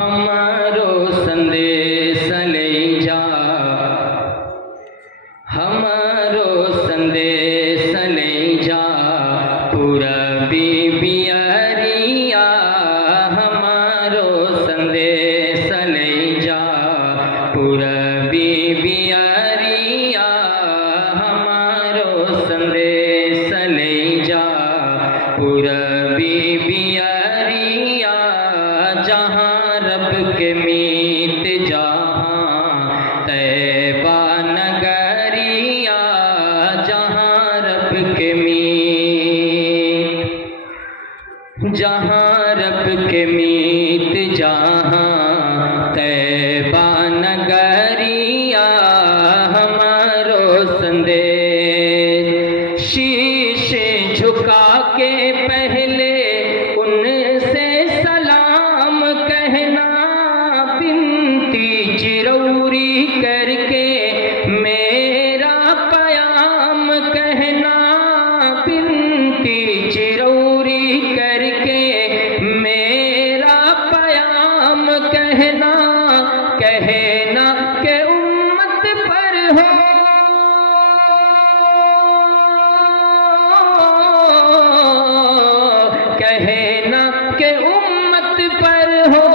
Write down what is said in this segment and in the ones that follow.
हमारो संदेश ले जा, हमारो संदेश ले जा पूरबी बियरिया, हमारो संदेश ले जा पूरबी बियरिया, हमारो संदेश ले जा पूरबी बियरिया, जहाँ रब के मीत जहाँ तैबा नगरिया, जहाँ रब के मीत, जहाँ रब के मीत जहाँ तैबा नगरिया, हमारो संदेश शीशे झुका के पहले उनसे सलाम कहना, बिनती चिरौरी करके मेरा पयाम कहना, बिनती चिरौरी करके मेरा पयाम कहना, कहना के उम्मत पर हो कहना के उम्मत पर हो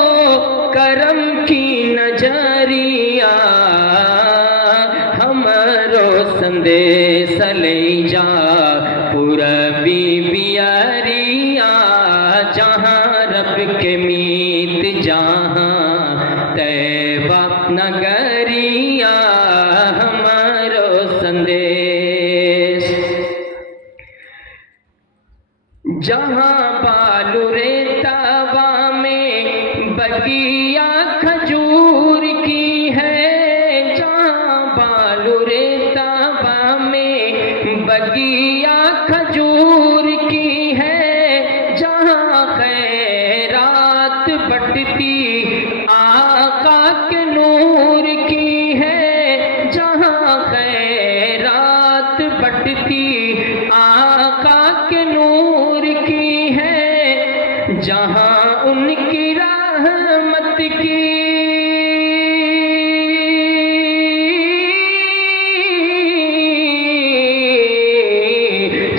करम की नजरिया, हमारो संदेश ले जा पूरबी बियरिया, जहाँ रब के मीत जहाँ तैबा नगरिया, हमारो संदेश जहाँ बालू रेतावा में बगिया खजूर की है, जहाँ बालू रेतावा में बगिया खजूर की है, जहाँ खैरात बटती आका के नूर की है, जहाँ खैरात बटती आका के नूर की है, जहाँ उनकी रहमत की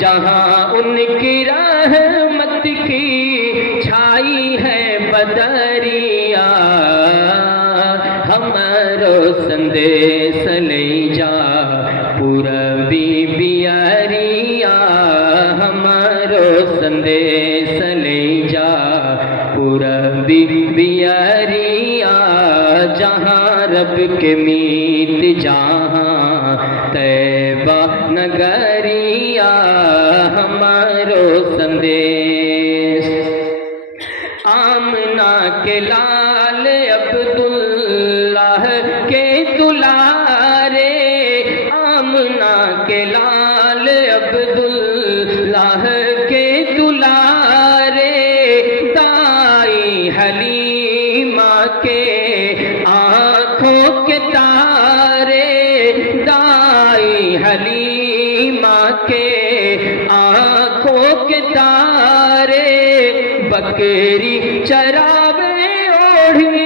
जहाँ उनकी रहमत की छाई है बदरिया, हमारो संदेश ले जा पूरबी बियरिया, हमारो संदेश ले जा पूरबी बियरिया, जहाँ रब के मीत जहाँ तैबा नगरिया, हमारो संदेश आमना के लाल अब्दुल्लाह के दुलारे, आमना के लाल अब्दुल्लाह के दुलारे, दाई हलीमा के आँखों के तारे, दाई हलीमा के आँखों के तारे, बकरी चरावे ओढ़ी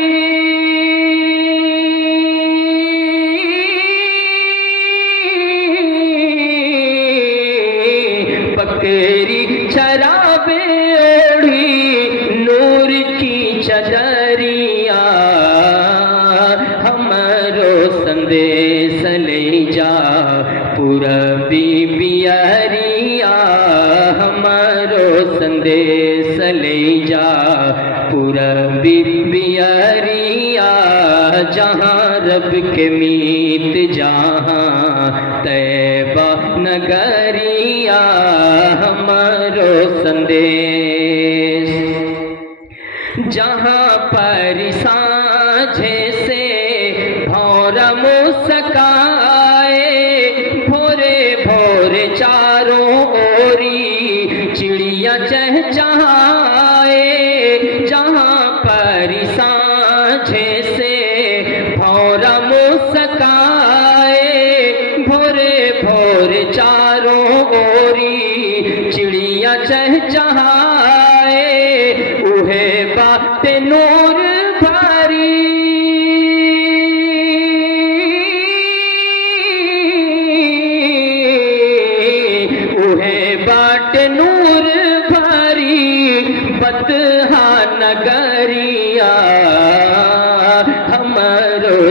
बकरी चरावे ओढ़ी नूर की चदरिया, हमारो संदेश ले जा पूरबी बियरिया, हमारो संदेश ले जा पूरबी बियरिया, जहाँ रब के मीत जहाँ तैबा नगरिया, हमारो संदेश जहाँ पर साँझे से भौर मुस्काए, भोरे भोरे चारों ओरी चिड़िया चहचहाए, जहाँ पर साँझे से भौर मुस्काए, भोरे भोरे चारों ओरी चिड़िया चहचहाए, उहे बात नूर भर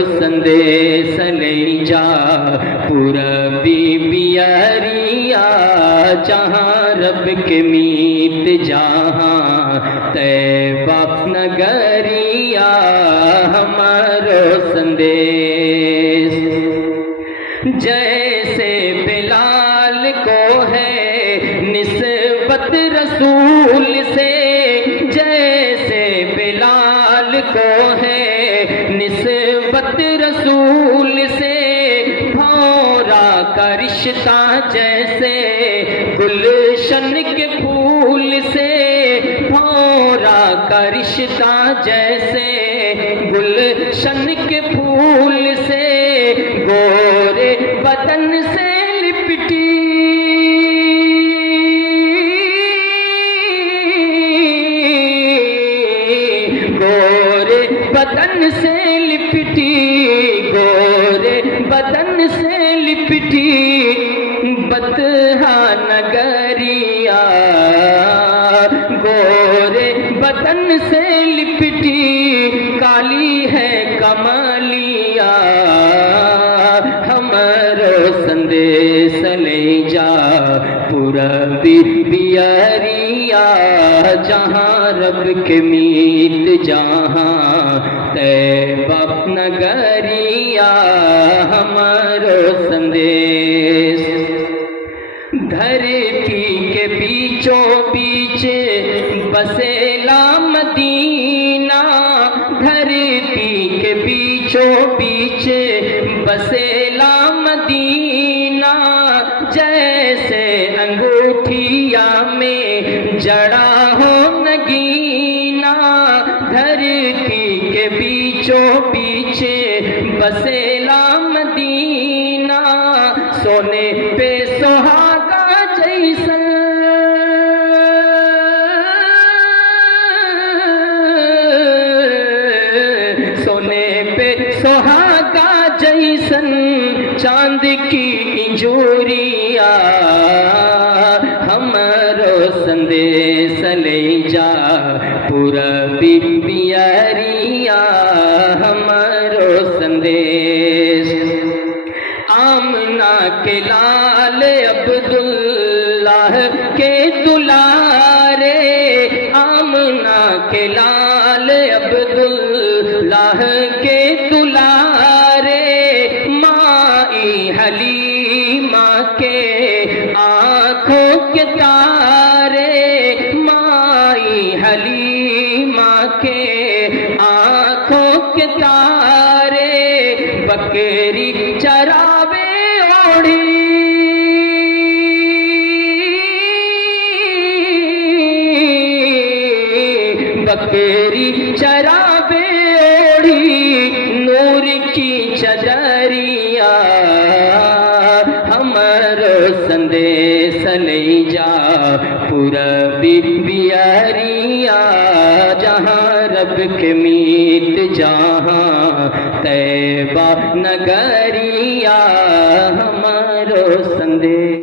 संदेश ले जा पूरबी बियरिया जहाँ रब के मीत जहाँ तैबा नगरिया हमारो संदेश। जैसे बिलाल को है निस्बत रसूल से, जैसे बिलाल को है निस्बत रसूल से, भौरा का रिश्ता जैसे गुलशन के फूल से, भौरा का रिश्ता जैसे गुलशन के फूल से, गोरे बदन से लिपटी गोरे बदन से लिपटी, गोरे बदन से लिपटी बतहा नगरिया, गोरे बदन से लिपटी काली है कमलिया हमारो संदेश ले जा पूरबी बियरिया जहाँ रब के मीत जहाँ तैबा नगरिया हमारो संदेश। धरती के बीचों बीच बसेला मदीना, धरती के बीचों बीच बसेला मदीना, जैसे अंगूठिया में जड़ा हो नगीना, धरती के बीचों बीच बसेला मदीना, सोने पे सुहागा जैसन, सोने पे सुहागा जैसन चांद की इंजूरिया हमारो संदेश ले जा पूरबी बियरिया हमारो संदेश। आमना के लाल अब्दुल्लाह के दुलारे, आमना के लाल अब्दुल्लाह के दुलारे, माई हलीमा के आँखों के तारे, माई हलीमा के आँखों के तारे, बकरी चरावे ओढ़ी, बकरी चरावे ओढ़ी नूर की चदरिया हमारो संदेश ले जा पूरबी बियरिया जहाँ रब के मीत जहाँ तैबा नगरिया हमारो संदेश।